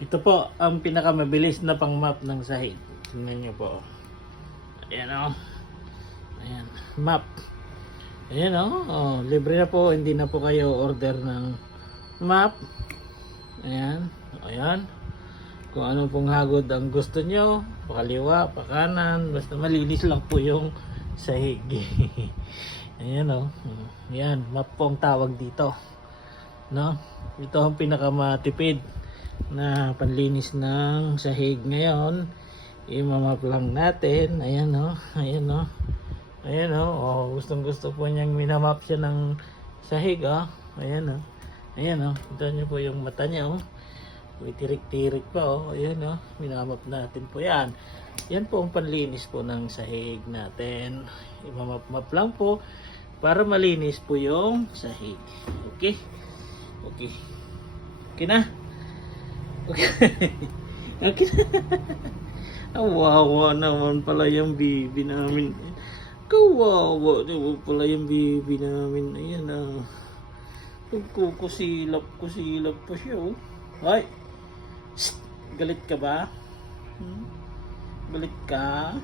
Ito po ang pinakamabilis na pang-map ng sahig. Tingnan nyo po. Ayan o. Ayan. Map. Ayan o. Oh, libre na po. Hindi na po kayo order ng map. Ayan. Ayan. Kung ano pong hagod ang gusto nyo. Pakaliwa, pakanan. Basta malinis lang po yung sahig. Ayan o. Ayan. Map po ang tawag dito. No? Ito ang pinakamatipid na panlinis ng sahig ngayon. Imamap lang natin. Ayan o. Ayan o. Ayan o. Oh, gustong gusto po niyang minamap siya ng sahig o. Ayan o. Ayan o. Ito niyo po yung mata niya o. May tirik-tirik pa o. Ayan o. Minamap natin po yan. Yan po ang panlinis po ng sahig natin. Imamap-map lang po para malinis po yung sahig. Okay? Okay. Okay na? Okay. Okay na. Kawawa naman pala yung bibi namin. Kawawa naman pala yung bibi namin. Ayan ah. Kusilap pa siya oh. Ay! Shh! Galit ka ba? Galit ka?